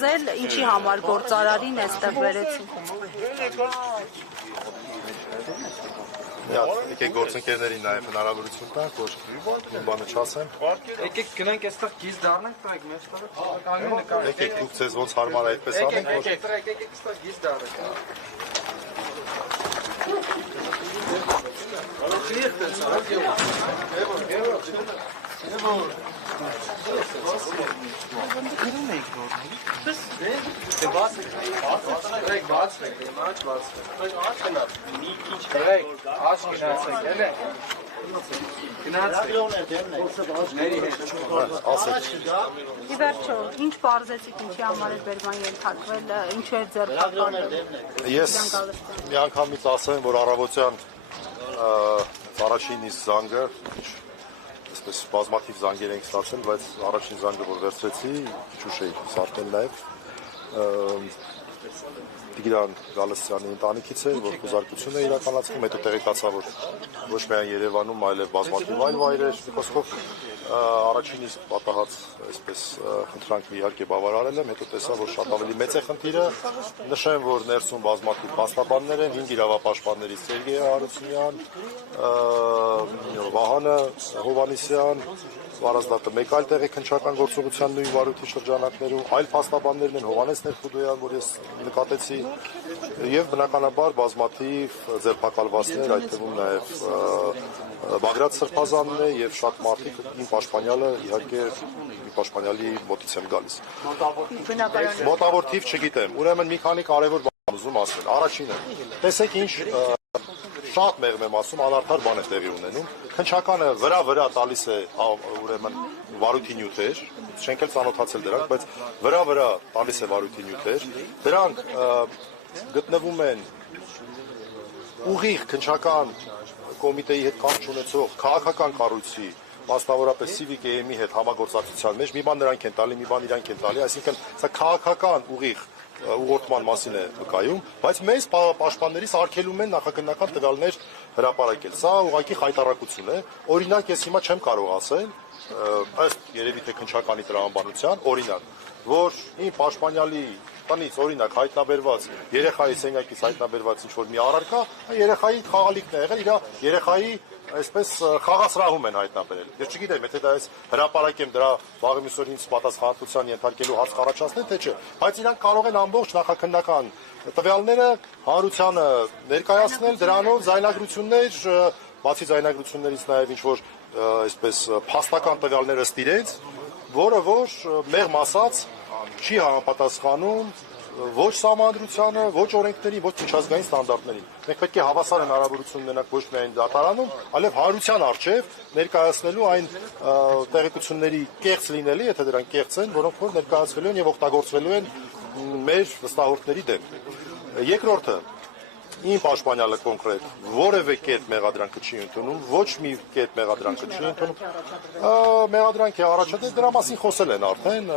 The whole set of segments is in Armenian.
պարզել, ինչի համար գործարարին այստեղ վերեցին։ Եկեք գործընկերներին նաև հնարավորություն տանք, որ մի բանը չասեն։ Եկեք գնանք այստեղ գիծ դառնանք, տղեկ մեզ տղեկ կանգնի նկարեք։ Եկեք դուք ձեզ ոնց հարմար է այդպես անենք, որ Եկեք այստեղ գիծ դառնանք։ Ի վերջո, ինչ պարզեցիք, ինչի համար էր բերման ենթարկվել, ինչու էր ձեռնարկվել։ ես միանգամից ասեմ, որ առավոտյան առաջին իսկ զանգը, այսպես բազմաթիվ զանգեր ենք ստացել, բայց առաջին զանգը, որ վերցրեցի, ճուշ էի սարքել նաև Տիգրան Գալստյանի ընտանիքից էր, որ խոզարկություն է իրականացվում, հետո տեղեկացա, որ ոչ միայն Երևանում, այլև բազմաթիվ այլ վայրեր, խոսքով առաջին իսկ պատահած այսպես խնդրանքն իհարկե բավարարել եմ, հետո տեսա, որ շատ ավելի մեծ է խնդիրը, նշեմ, որ ներսում բազմաթիվ փաստաբաններ են, 5 իրավապաշտպաններից Սերգեյ Հարությունյան, Վահանը Հովհաննիսյան, Վարազդատը մեկ այլ տեղի քննչական գործողության նույն վարույթի շրջանակներում, այլ փաստաբաններն են Հովհաննես Ներխուդոյան, որ ես նկատեցի, եւ բնականաբար բազմաթիվ ձերբակալվածներ, այդ թվում նաև Բագրատ Սրբազանն է եւ շատ մարդիկ իմ պաշտպանյալը իհարկե իմ պաշտպանյալի մոտից եմ գալիս։ Մոտավոր թիվ չգիտեմ, ուրեմն մի քանի կարևոր բան ուզում ասել։ Առաջինը, տեսեք ինչ շատ մեղմ եմ ասում, անարդար բան է տեղի ունենում։ Քննչականը վրա տալիս է ուրեմն վարույթի նյութեր, չենք էլ ծանոթացել դրանք, բայց վրա տալիս է վարույթի նյութեր։ Դրանք գտնվում են ուղիղ քննչական կոմիտեի հետ կապ չունեցող քաղաքական կառույցի, մասնավորապես Civic AM-ի հետ համագործակցության մեջ, մի բան նրանք են տալի, մի բան իրանք են տալի, այսինքն սա քաղաքական ուղիղ ուղղորդման մասին է վկայում, բայց մեզ պաշտպաններից արգելում են նախաքննական տվյալներ հրապարակել։ Սա ուղղակի խայտառակություն է։ Օրինակ ես հիմա չեմ կարող ասել, ըստ երևի թե քննչականի տրամաբանության, օրինակ, որ իմ պաշտպանյալի տնից օրինակ հայտնաբերված երեխայի սենյակից հայտնաբերված ինչ-որ մի առարկա, երեխայի խաղալիքն է եղել, իր երեխայի այսպես խաղասրահում են հայտնաբերել։ Ես չգիտեմ, եթե դա ես հրապարակեմ դրա վաղը մյուս օրը ինձ պատասխանատվության ենթարկելու հարց կառաջացնեն, թե չէ, բայց իրանք կարող են ամբողջ նախաքննական տվյալները հանրությանը ներկայացնել, դրանով զայնագրություններ, բացի զայնագրություններից նաև ինչ-որ այսպես փաստական տվյալներ ըստ իրենց, որը որ մեղմ ասած չի համապատասխանում ոչ սահմանադրությանը, ոչ օրենքներին, ոչ միջազգային ստանդարտներին։ Մենք պետք է հավասար հնարավորություն ունենանք ոչ միայն դատարանում, այլև հանրության առջև ներկայացնելու այն տեղեկությունների կեղծ լինելի, եթե դրանք կեղծ են, որոնք որ ներկայացվելու են եւ օգտագործվելու են մեր վստահորդների դեմ։ Երկրորդը, իմ պաշտպանյալը կոնկրետ որևէ կետ մեղադրանքը չի ընդունում, ոչ մի կետ մեղադրանքը չի ընդունում։ Մեղադրանք է առաջադրել, դրա մասին խոսել են արդեն,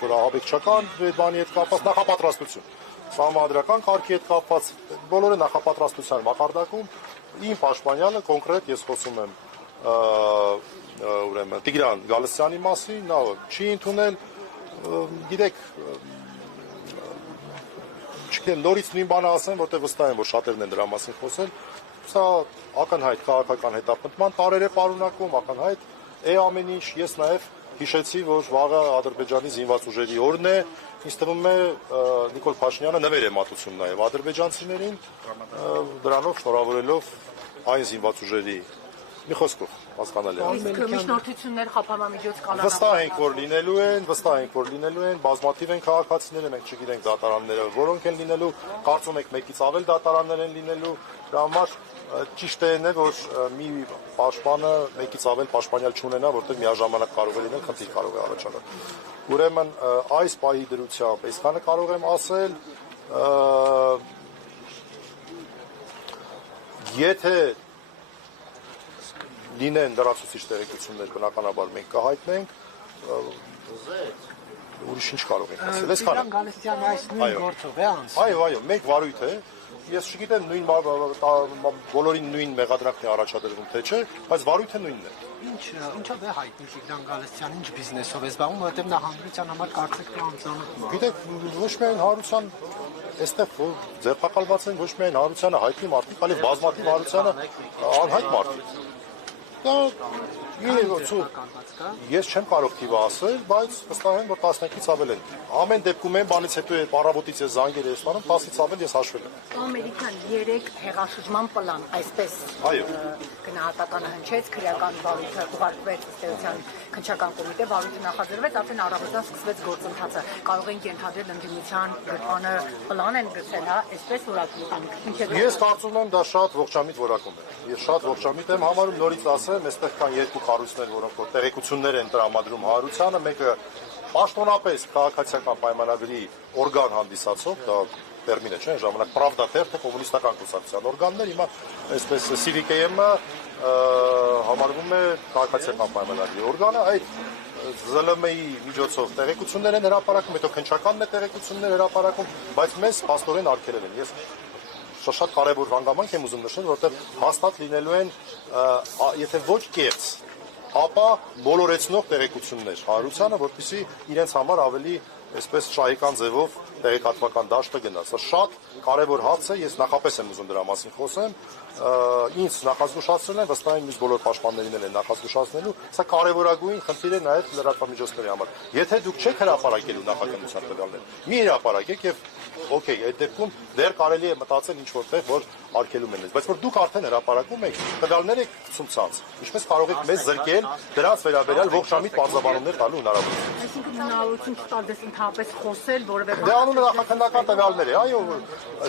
որ ահաբեկչական բանի հետ կապված նախապատրաստություն, սահմանադրական կարգի հետ կապված, բոլորը նախապատրաստության մակարդակում իմ պաշտպանյալը կոնկրետ ես խոսում եմ ուրեմն Տիգրան Գալստյանի մասին, նա չի ընդունել, գիտեք, նորից նույն բանը ասեմ, որտեղ վստահ եմ, որ շատերն են դրա մասին խոսել, սա ակնհայտ քաղաքական հետապնդման տարեր է պարունակում, ակնհայտ է ամեն ինչ, ես նաև հիշեցի, որ վաղը Ադրբեջանի զինված ուժերի օրն է, ինձ թվում է Նիկոլ Փաշինյանը նվեր է մատուցում նաև ադրբեջանցիներին, դրանով շնորհավորելով այն զինված ուժերի մի խոսքով հասկանալի է։ Իսկ միջնորդություններ խափանամիջոց կանանալ։ Վստահ ենք, որ լինելու են, բազմաթիվ են քաղաքացիները, մենք չգիտենք դատարանները, որոնք են լինելու, կարծում եք մեկից ավել դատարաններ են լինելու, դրա համար ճիշտ է, որ մի պաշտպանը մեկից ավել պաշտպանյալ չունենա, որտեղ միաժամանակ կարող է լինել, խնդիր կարող է առաջանալ։ Ուրեմն այս պահի դրությամբ այսքանը կարող եմ ասել, եթե լինեն լրացուցիչ տեղեկություններ, բնականաբար մենք կհայտնենք, ուրիշ ինչ կարող ենք ասել։ Այսքանը։ Տիգրան Գալստյանը այս նույն գործով է անցել։ Այո, մեկ վարույթ է։ Ես չգիտեմ նույն բոլորին նույն մեղադրանքն է առաջադրվում թե չէ, բայց վարույթը նույնն է։ Ինչով է հայտնի Տիգրան Գալստյանը, ինչ բիզնեսով է զբաղվում, որովհետև նա հանրության համար կարծեք թե անծանոթ։ Գիտեք, ոչ միայն հարության այստեղ ձերբակալված են ոչ միայն հարությանը հայտնի մարդիկ, այլև բազմաթիվ հարությանը անհայտ մարդիկ։ Դա ես չեմ կարող թիվը ասել, բայց վստահ եմ, որ 12-ից ավել են։ Ամեն դեպքում են բանից հետո է առավոտից է զանգեր ես ստանում, 10-ից ավել ես հաշվել եմ։ Ամերիկան 3 հեղաշրջման պլան, այսպես գնահատականը հնչեց, քրեական վարույթը ուղարկվեց ըստեյության քննչական կոմիտե, վարույթը նախաձեռնվեց, արդեն առավոտյան սկսվեց գործընթացը։ Կարող ենք ենթադրել ընդդիմության գրպանը պլան են գծել, հա, այսպես որակում։ Ես կարծում եմ դա շատ ողջամիտ որակում է։ Ես շատ ողջամիտ եմ համարում, նորից ասեմ, այստեղ կան երկու կառույցներ, որոնք որ տեղեկություններ են տրամադրում հարությանը, մեկը պաշտոնապես քաղաքացիական պայմանագրի օրգան հանդիսացող, դա տերմին է, չէ՞, ժամանակ Pravda թերթը կոմունիստական կուսակցության օրգաններ, հիմա այսպես CVKM-ը համարվում է քաղաքացիական պայմանագրի օրգանը, այդ ԶԼՄ-ի միջոցով տեղեկություններ են հրապարակում, հետո քննչականն է տեղեկություններ հրապարակում, բայց մեզ փաստորեն արգելել են։ Ես շատ կարևոր հանգամանք եմ ուզում նշել, որտեղ հաստատ լինելու են, եթե ոչ կեղծ, ապա բոլորեցնող տեղեկություններ հանրությանը, որպեսզի իրենց համար ավելի այսպես շահեկան ձևով տեղեկատվական դաշտը գնա։ Սա շատ կարևոր հարց է, ես նախապես եմ ուզում դրա մասին խոսեմ, ինձ նախազգուշացրել են, վստահ եմ մյուս բոլոր պաշտպաններին են նախազգուշացնելու, սա կարևորագույն խնդիր է նաև լրատվամիջոցների համար։ Եթե դուք չեք հրապարակելու նախաքննության տվյալները, մի հրապարակեք եւ օքեյ, այդ դեպքում դեռ կարելի է մտածել ինչ որտեղ, որ արգելում են մեզ, բայց որ դուք արդեն հրապարակում եք, տվյալներ եք ցույց, ինչպես կարող եք մեզ զրկել դրանց վերաբերյալ ողջամիտ բարձրաբանումներ տալու հնարավորություն։ Այսինքն հնարավորություն չտալիս ընդհանրապես խոսել, որովհետև Դե անունը նախաքննական տվյալներ է, այո,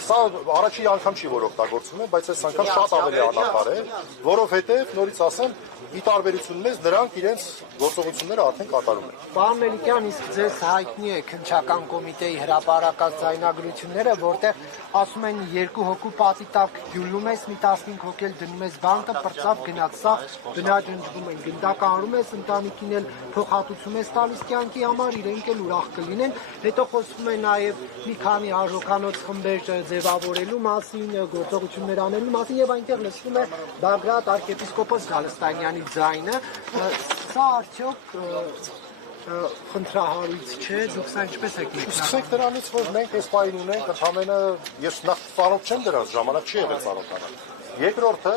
սա առաջի անգամ չի, որ օգտագործվում է, բայց այս անգամ շատ ավելի անապար է, որովհետև նորից ասեմ, ի տարբերություն մեզ նրանք իրենց գործողությունները արդեն կատարում են։ Պարոն Մելիքյան, իսկ ձեզ հայտնի է քննչական կոմիտեի հրապարակած ձայնագրությունները, որտեղ ասում են 2 հոգու պատի տակ գյուլում ես, մի 15 հոգել դնում ես բանկը, պրծավ գնաց, սա բնաջնջվում են, գնդակահարում ես, ընտանիքին էլ փոխհատուցում ես տալիս կյանքի համար, իրենք էլ ուրախ կլինեն։ Հետո խոսվում է նաև մի քանի արժանանոց խմբեր ձևավորելու մասին, գործողություններ անելու մասին եւ այնտեղ լսվում է Բագրատ arczepiskopos Գալստանյանի ձայնը, սա արդյոք խնդրահարույց չէ, դուք սա ինչպես եք մեկնարկում։ Սկսենք դրանից, որ մենք այս պահին ունենք, ընդհանրապես ես նախ ծանոթ չեմ դրանց, ժամանակ չի եղել ծանոթանալ։ Երկրորդը,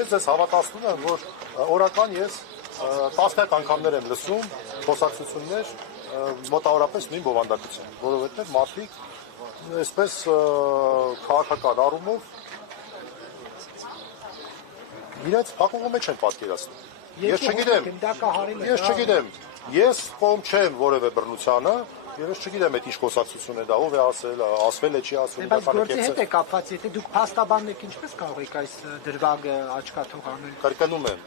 ես ձեզ հավատացնում եմ, որ օրական ես տասնյակ անգամներ եմ լսում խոսակցություններ մոտավորապես նույն բովանդակություն, որովհետև մարդիկ այսպես քաղաքական առումով իրենց փակուղու մեջ են պատկերացնում։ Ես չգիտեմ, ես կողմ չեմ որևէ բռնությանը, եւ ես չգիտեմ այդ ինչ խոսակցություն է դա, ով է ասվել է, չի ասվել, բայց գործի հետ է կապված, եթե դուք փաստաբանն եք, ինչպես կարող եք այս դրվագը աչքաթող անել։ Կրկնում եմ,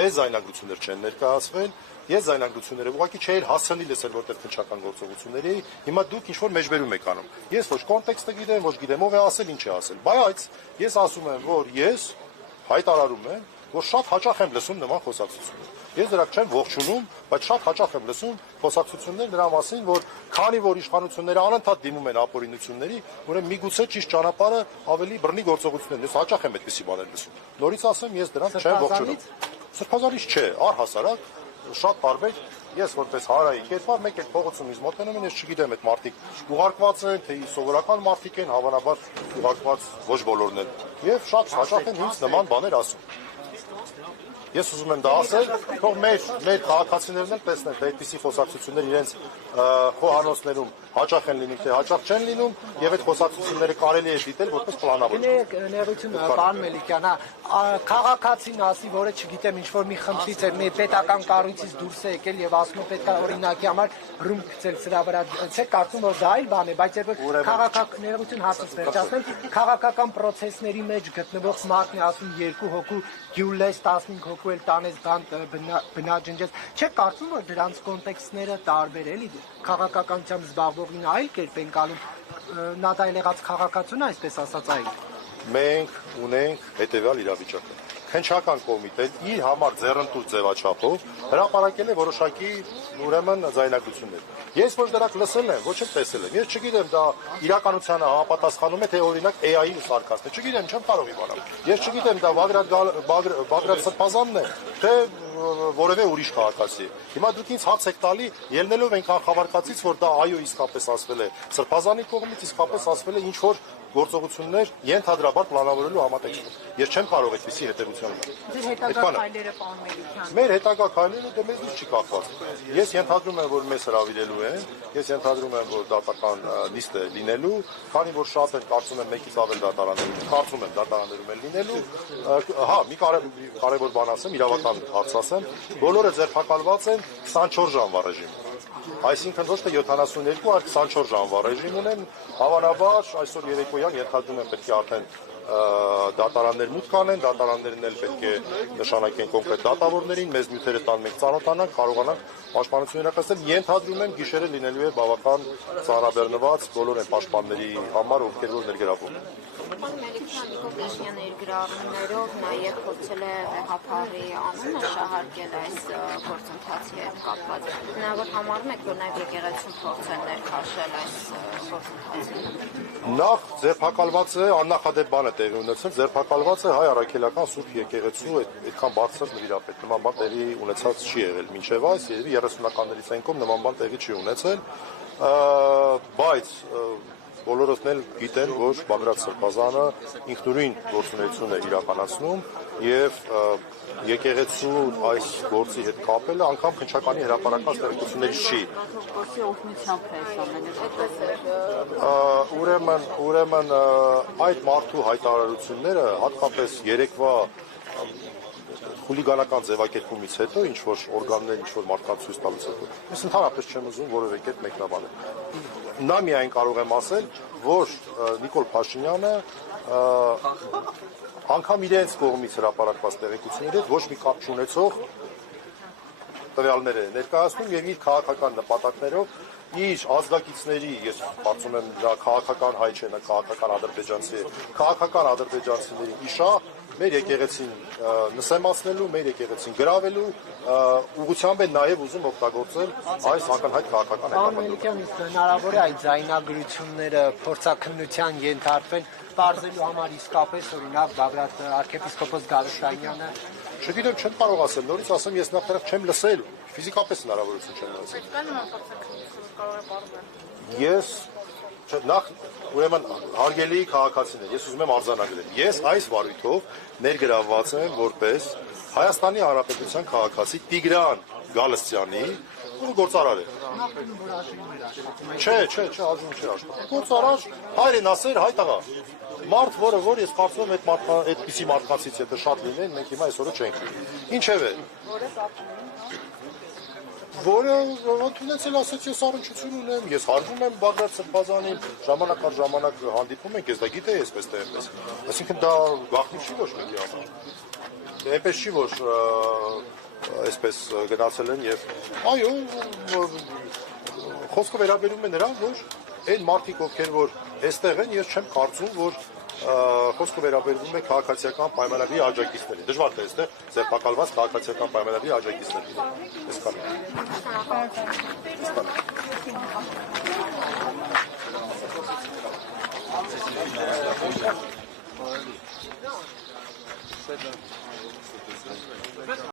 մեծ զայնագրություններ չեն ներկայացվել, ես զայնագրությունները ուղղակի չէի հասցնի լսել որտեղ քննչական գործողությունների, հիմա դուք ինչ-որ մեջբերում եք անում։ Ես ոչ կոնտեքստը գիտեմ, ոչ գիտեմ ով է ասել, ինչ է ասել, բայց ես ասում եմ, որ ես հայտարարում եմ, որ շատ հաճախ եմ լսում նման խոսակցություններ։ Ես դրանք չեմ ողջունում, բայց շատ հաճախ եմ լսում խոսակցություններ դրա մասին, որ քանի որ իշխանությունները անընդհատ դիմում են ապօրինությունների, ուրեմն միգուցե ճիշտ ճանապարհը ավելի բռնի գործողություններն է։ Ես հաճախ եմ այդպիսի բաներ լսում։ Նորից ասեմ, ես դրանք չեմ ողջունում։ Սրբազանից չէ, առհասարակ շատ տարբեր ես որպես հարայի կերպար մեկ էլ փողոցումից մոտենում եմ, ես չգիտեմ այդ մարդիկ ուղարկված են, թե սովորական մարդիկ են, հավանաբար ուղարկված ոչ բոլորն են։ Եվ շատ հաճախ են ինձ նման բաներ ասում։ Ես ուզում եմ դա ասել, թող մեր քաղաքացիներն էլ տեսնեն, թե այդպիսի խոսակցություններ իրենց խոհանոցներում հաճախ են լինում, թե հաճախ չեն լինում, եւ այդ խոսակցությունները կարելի է դիտել որպես պլանավոր։ Ներողություն, պարոն Մելիքյան, քաղաքացին ասի, որը չգիտեմ ինչ-որ մի խնդրից է, մի պետական կառույցից դուրս է եկել եւ ասում է պետք է օրինակի համար ռում գցել սրա վրա, չեք կարծում որ դա այլ բան է, բայց երբ քաղաքականություն հասած վերջացնեմ, քաղաքական process-ների մեջ գտնվող մարդն է ասում 2 հոգու գյուլես 15 հոգու էլ տանես բնաջնջես, չեք կարծում որ դրանց կոնտեքստները տարբեր էլի քաղաքականությամբ զբաղվողին այլ կերպ են կալում, նա դա եղած քաղաքացուն այսպես ասած այլ։ Մենք ունենք հետևյալ իրավիճակը։ քննչական կոմիտեն իր համար ձեռնտու ձևաչափով հրապարակել է որոշակի ուրեմն ձայնագրություններ։ Ես որ դրանք լսել եմ, ոչ էլ տեսել եմ։ Ես չգիտեմ դա իրականությանը համապատասխանում է թե օրինակ AI-ի ուսարկածն է։ Չգիտեմ, չեմ կարող իմանալ։ Ես չգիտեմ դա Բագրատ Սրբազանն է, թե որևէ ուրիշ քաղաքացի։ Հիմա դուք ինձ հարց եք տալի, ելնելով ենք անխավարկածից, որ դա այո իսկապես ասվել է Սրբազանի կողմից, իսկապես ասվել է ինչ որ գործողություններ ենթադրաբար պլանավորելու համատեքստով։ Ես չեմ կարող այդպիսի հետևություն ունենալ։ Ձեր հետագա քայլերը պարոն Մելիքյան։ Մեր հետագա քայլերը դե մեզնից չի կախված։ Ես ենթադրում եմ, որ մեզ հրավիրելու են, ես ենթադրում եմ, որ դատական նիստ է լինելու, քանի որ շատ են կարծում եմ մեկից ավել դատարաններում, կարծում եմ դատարաններում են լինելու։ Հա, մի կարևոր բան ասեմ, իրավական հարց ասեմ, բոլորը ձերբակալված են 24 ժամվա ռեժիմում։ Այսինքն ոչ թե 72, այլ 24 ժամվա ռեժիմ ունեն, հավանաբար այսօր երեկոյան ենթադրում եմ պետք է արդեն դատարաններ մուտք կանեն, դատարաններն էլ պետք է նշանակեն կոնկրետ դատավորներին, մեզ նյութերը տան մենք ծանոթանանք, կարողանանք պաշտպանություն իրականացնել, ենթադրում եմ գիշերը լինելու է բավական ծանրաբեռնված բոլոր այն պաշտպանների համար, ովքեր որ ներգրավում են։ Պարոն Մելիքյան, Նիկոլ Փաշինյանը իր գրառումներով նաև փորձել է ՀԱՓԱՌ-ի անունը շահարկել այս գործընթացի հետ կապված։ Հնարավոր համարում եք, որ նաև եկեղեցին փորձել ներքաշել այս գործընթացին։ Նախ ձերբակալված է, աննախադեպ բան է տեղի ունեցել, ձերբակալված է հայ առաքելական Սուրբ եկեղեցու այդքան բարձր նվիրապետ, նման բան տեղի ունեցած չի եղել մինչև այս, երևի 30-ականներից այն կողմ նման բան տեղի չի ունեցել, բայց բոլորովն էլ գիտեն, որ Բագրատ Սրբազանը ինքնուրույն գործունեություն է իրականացնում եւ եկեղեցու այս գործի հետ կապելը անգամ քննչականի հրապարակած տեղեկություններից չի։ Կաթողիկոսի օգնությամբ է ամենը։ Ուրեմն այդ մարդու հայտարարությունները հատկապես երեկվա խուլիգանական ձևակերպումից հետո ինչ որ օրգաններ ինչ որ մարդկանց ցույց տալուց հետո ես ընդհանրապես չեմ ուզում որևէ կերպ մեկնաբանել։ Նա միայն կարող եմ ասել, որ Նիկոլ Փաշինյանը անգամ իրենց կողմից հրապարակված տեղեկությունների հետ ոչ մի կապ չունեցող տվյալներ է ներկայացնում եւ իր քաղաքական նպատակներով իր ազգակիցների, ես կարծում եմ դա քաղաքական հայ չէ, նա քաղաքական ադրբեջանցի է, քաղաքական ադրբեջանցիների իշա մեր եկեղեցին նսեմացնելու, մեր եկեղեցին գրավելու ուղղությամբ է նաև ուզում օգտագործել այս ակնհայտ քաղաքական Պարոն Մելիքյան, հնարավոր է այդ ձայնագրությունները փորձաքննության ենթարկվեն, բարձելու համար իսկապես օրինակ Բագրատ arczepiskopos Գարուշանյանը։ Չգիտեմ, չեմ կարող ասել, նորից ասեմ, ես նախ չեմ լսել, ֆիզիկապես հնարավորություն չեմ լսել։ Ես նախ ուրեմն հարգելի քաղաքացիներ, ես ուզում եմ արձանագրել։ Ես այս վարույթով ներգրավված եմ որպես Հայաստանի Հանրապետության քաղաքացի Տիգրան Գալստյանի, ով գործարար է։ Չէ, ազգում չէ աշխատում։ Գործարար, հայրեն ասեր, հայ տղա։ Մարդ, որ ես կարծում եմ այդպիսի մարդկանցից եթե շատ լինեն, մենք հիմա այսօրը չենք։ Ինչևէ։ Որը ընդունեցել ասեց ես առնչություն ունեմ, ես հարգում եմ Բագրատ Սրբազանին, ժամանակ առ ժամանակ հանդիպում ենք, ես դա գիտեի այսպես թե այնպես։ Այսինքն դա գաղտնիք չի ոչ մեկի համար։ Այնպես չի, որ այսպես գնացել են եւ այո, խոսքը վերաբերում է նրան, որ այն մարդիկ, ովքեր որ այստեղ են, ես չեմ կարծում, որ խոսքը վերաբերվում է քաղաքացիական պայմանագրի աջակիցներին։ Դժվար թե այստեղ ձերբակալված քաղաքացիական պայմանագրի աջակիցներ լինեն։